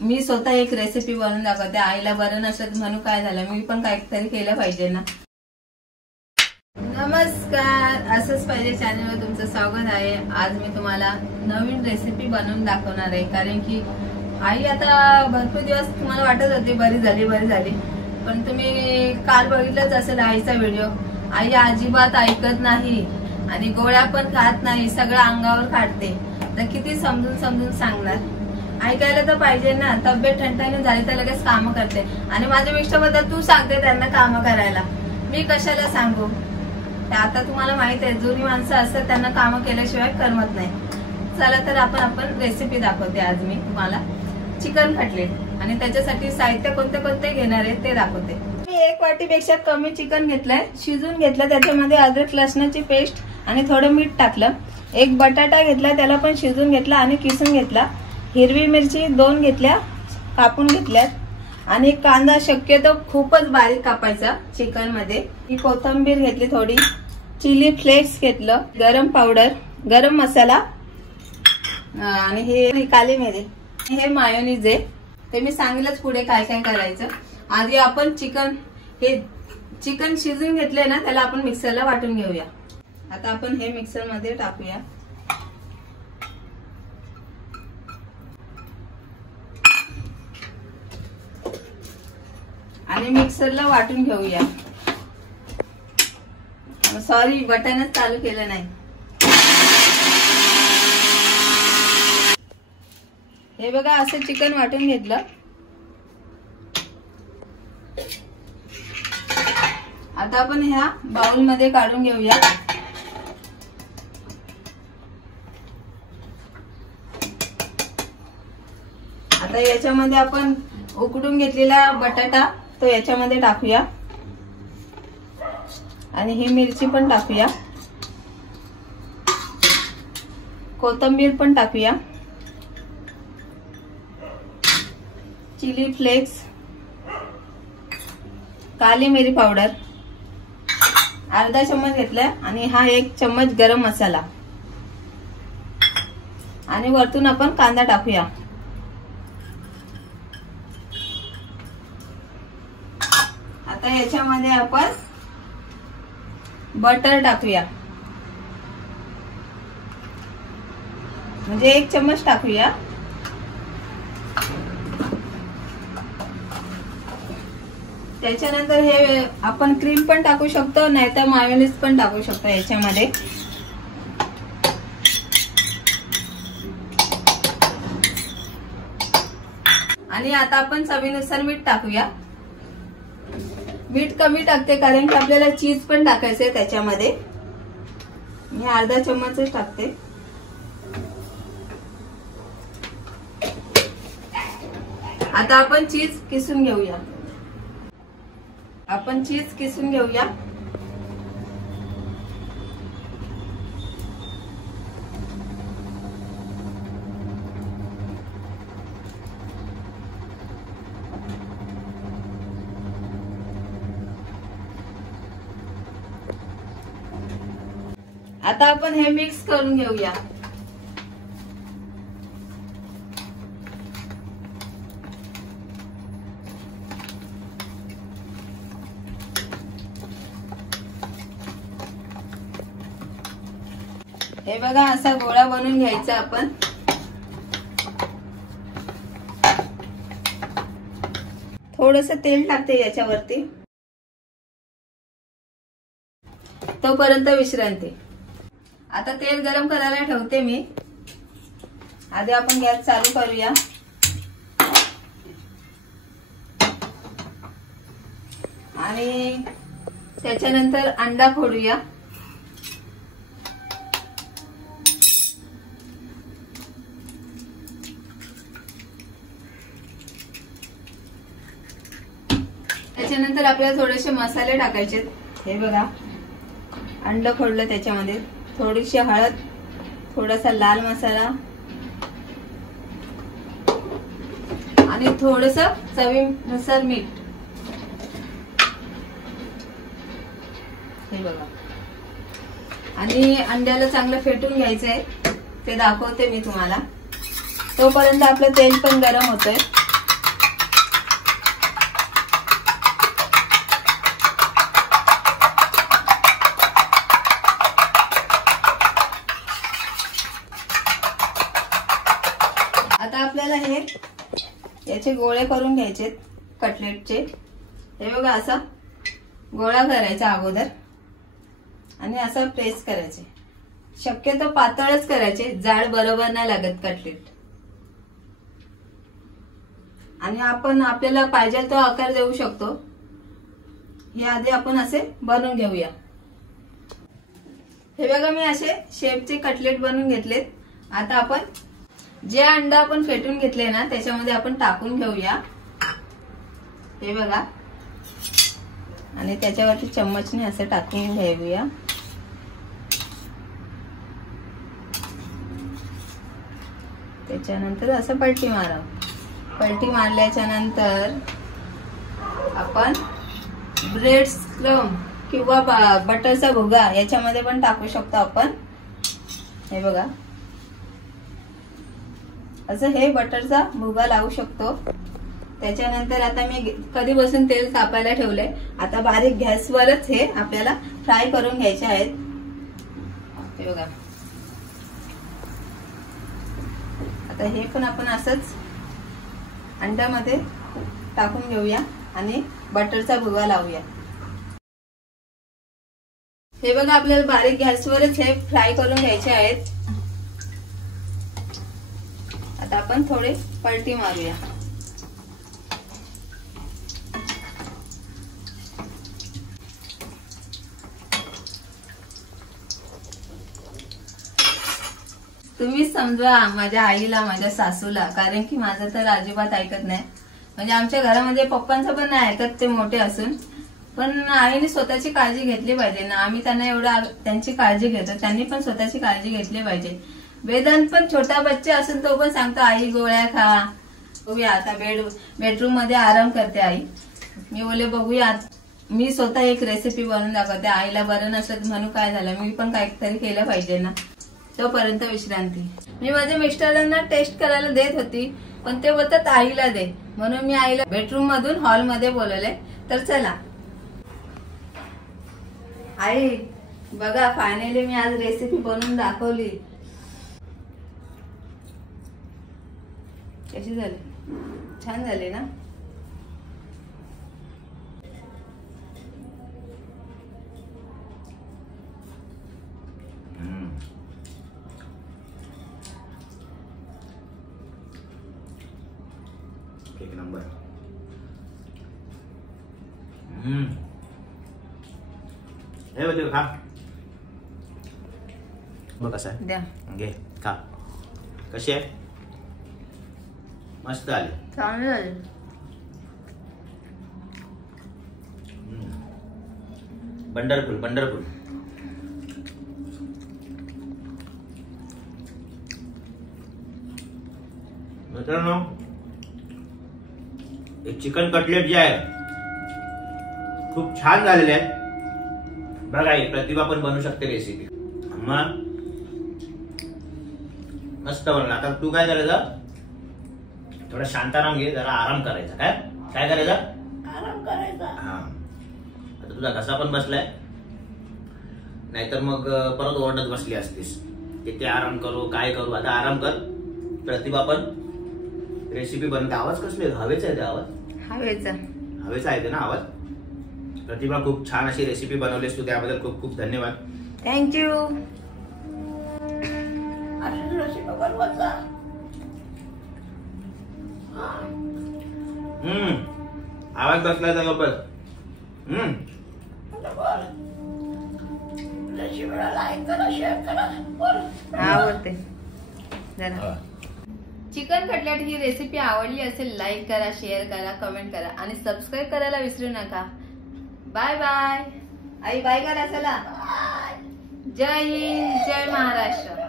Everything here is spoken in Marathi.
मी स्वतः एक रेसिपी बनवून दाखवते। आईला बरं नसलं म्हणून काय झालं, मी पण काहीतरी केलं पाहिजे ना। नमस्कार, असंच पाहिजे चॅनलवर तुमचं स्वागत आहे। आज मी तुम्हाला नवीन रेसिपी बनवून दाखवणार आहे, कारण की आई आता भरपूर दिवस तुम्हाला वाटत होती बरी झाली, पण तुम्ही काल बघितलंच असेल आईचा व्हिडिओ। आई अजिबात ऐकत नाही आणि गोळ्या पण खात नाही, सगळं अंगावर काढते। तर किती समजून सांगणार, ऐकायला तर पाहिजे ना। तब्येत ठणठणीत झाली तर लगेच काम करते, आणि माझ्या मिस्टरबद्दल तू सांगते त्यांना काम करायला, मी कशाला सांगू। आता तुम्हाला माहित आहे, जुनी माणसं असतात त्यांना काम केल्याशिवाय करमत नाही। चला तर आपण रेसिपी दाखवते आज मी तुम्हाला, चिकन कटलेट। आणि त्याच्यासाठी साहित्य कोणते घेणार आहे ते दाखवते। मी 1 वाटीपेक्षा कमी चिकन घेतलंय, शिजून घेतलं। त्याच्यामध्ये अद्रक लसणाची पेस्ट आणि थोडं मीठ टाकलं। 1 बटाटा घेतला, त्याला पण शिजून घेतला आणि किसून घेतला। हिरवी मिरची 2 घेतल्या, कापून घेतल्यात। आणि कांदा शक्यतो खूपच बारीक कापायचा चिकन मध्ये। ही कोथिंबीर घेतली थोडी, चिली फ्लेक्स घेतलं, गरम पावडर, गरम मसाला, आणि हे काली मिरी, हे मायोनीज आहे। ते मी सांगितलंच पुढे काय काय करायचं। आधी आपण चिकन शिजून घेतले ना, त्याला आपण मिक्सरला वाटून घेऊया। आता आपण हे मिक्सर मध्ये टाकूया आणि मिक्सरला वाटून घेऊया। सॉरी, बटनच चालू केलं नाही। हे बघा, असं चिकन वाटून घेतलं। आता आपण ह्या बाउल मध्ये काढून घेऊया। आता याच्यामध्ये आपण उकडून घेतलेला बटाटा तो याच्यामध्ये टाकूया, आणि ही मिरची पण टाकूया, कोथिंबीर पण टाकूया, चिली फ्लेक्स, काली मिरी पावडर अर्धा चम्मच घेतलाय, आणि हा 1 चम्मच गरम मसाला, आणि वरतून आपण कांदा टाकूया। आता याच्यामध्ये आपण बटर टाकूया, म्हणजे 1 चम्मच टाकूया। त्याच्यानंतर हे आपण क्रीम पण टाकू शकतो, नाहीतर मायोनीज पण टाकू शकतो याच्यामध्ये। आणि आता आपण चवीनुसार मीठ टाकूया। मीठ कमी टाकते, कारण की आपल्याला चीज पण टाकायचंय त्याच्यामध्ये। मी अर्धा चम्मचच टाकते। आता आपण चीज किसून घेऊया। आता आपण हे मिक्स करून घेऊया। हे बघा, असा गोळा बनवून घ्यायचा आपण। थोडस तेल टाकते याच्यावरती, तोपर्यंत विश्रांती। आता तेल गरम करायला ठेवते मी। आधी आपण गॅस चालू करूया, आणि त्याच्यानंतर अंडा फोडूया। त्याच्यानंतर आपल्याला थोडेसे मसाले टाकायचे। हे बघा, अंड फोडलं, त्याच्यामध्ये थोडीशी हळद, थोडासा लाल मसाला, आणि थोडस चवीनुसार मीठ। हे बघा, आणि अंड्याला चांगलं फेटून घ्यायचंय, ते दाखवते मी तुम्हाला। तोपर्यंत आपलं तेल पण गरम होतंय। याचे गोळे करून घ्यायचे कटलेटचे। हे बघा असा गोळा करायचा अगोदर आणि असं प्रेस करायचे। शक्यतो पातळच करायचे, जाड बरोबर नाही लागत कटलेट। आणि आपण आपल्याला पाहिजे तो आकार देऊ शकतो। हे आधी आपण असे बनवून घेऊया। हे बघा मी असे शेपचे कटलेट बनवून घेतलेत। आता आपण जे अंडा आपण फेटून घेतले ना त्याच्यामध्ये आपण टाकून घेऊया। हे बघा आणि त्याच्यावरती चम्मचने असं टाकून घेऊया। त्याच्यानंतर असं पलटी मारा। पलटी मारल्याच्या नंतर आपण ब्रेड क्रम्ब किंवा बटरचा भुगा याच्यामध्ये पण टाकू शकतो आपण। हे बघा असं हे बटरचा भुगा लावू शकतो। त्याच्यानंतर आता मी कधीपासून तेल तापायला ठेवलंय। आता बारीक गॅसवरच हे आपल्याला फ्राय करून घ्यायचे आहेत। हे बघा आता हे पण आपण असंच अंड्यामध्ये टाकून घेऊया आणि बटरचा भुगा लावूया। हे बघा आपल्याला बारीक गॅसवरच हे फ्राय करून घ्यायचे आहेत। आता आपण थोडे पलटी मारूया। तुम्ही समजा माझ्या आईला माझ्या सासूला, कारण की माझं तर अजिबात ऐकत नाही। म्हणजे आमच्या घरामध्ये पप्पांचं पण नाही ऐकत ते मोठे असून, पण आईने स्वतःची काळजी घेतली पाहिजे ना। आम्ही त्यांना एवढं त्यांची काळजी घेतो, त्यांनी पण स्वतःची काळजी घेतली पाहिजे। वेदांत पण छोटा बच्चा असून तो पण सांगतो आई गोळ्या खा। बघूया आता बेडरूम मध्ये आराम करते आई। मी बोले बघूया, मी स्वतः एक रेसिपी बनवून दाखवते। आईला बरं नसलं म्हणून काय झालं, मी पण काहीतरी केलं पाहिजे ना। तोपर्यंत विश्रांती। मी माझ्या मिस्टरांना टेस्ट करायला देत होती, पण ते बोलतात आईला दे, म्हणून मी आईला बेडरूम मधून हॉल मध्ये बोलवले। तर चला आई बघा, फायनली मी आज रेसिपी बनवून दाखवली। कशी झाली? छान झाली ना? एक नंबर। हे बघ खा, बघ कसं आहे, द्या घे खा। कशी आहे? मस्त आली, चांगली झाली। Wonderful wonderful. मित्रांनो, हे चिकन कटलेट जे आहे खूप छान झालेले आहे बघा। प्रतिभा पण बनवू शकते रेसिपी, मग मस्त बनवलं। आता तू काय करायचं, थोडा शांताराम घे, जरा आराम करायचा। काय करायचा? आराम करायचा। हा, आता तुझा घसा पण बसलाय, नाहीतर मग परत ओरडत बसली असतीस किती आराम करू काय करू। आता आराम कर। प्रतिभा पण रेसिपी बनवते। आवाज कसले? हवेचा आहे ते आवाज? हवेचा आहे ते ना आवाज। प्रतिभा खूप छान अशी रेसिपी बनवलीस तू, त्याबद्दल खूप खूप धन्यवाद। थँक्यू। आवाज बसलाय तर बस। आवडते जरा। चिकन कटलेट ही रेसिपी आवडली असेल लाईक करा, शेअर करा, कमेंट करा आणि सबस्क्राईब करायला विसरू नका। Bye bye. आई बाय करा, चला। जय हिंद, जय महाराष्ट्र।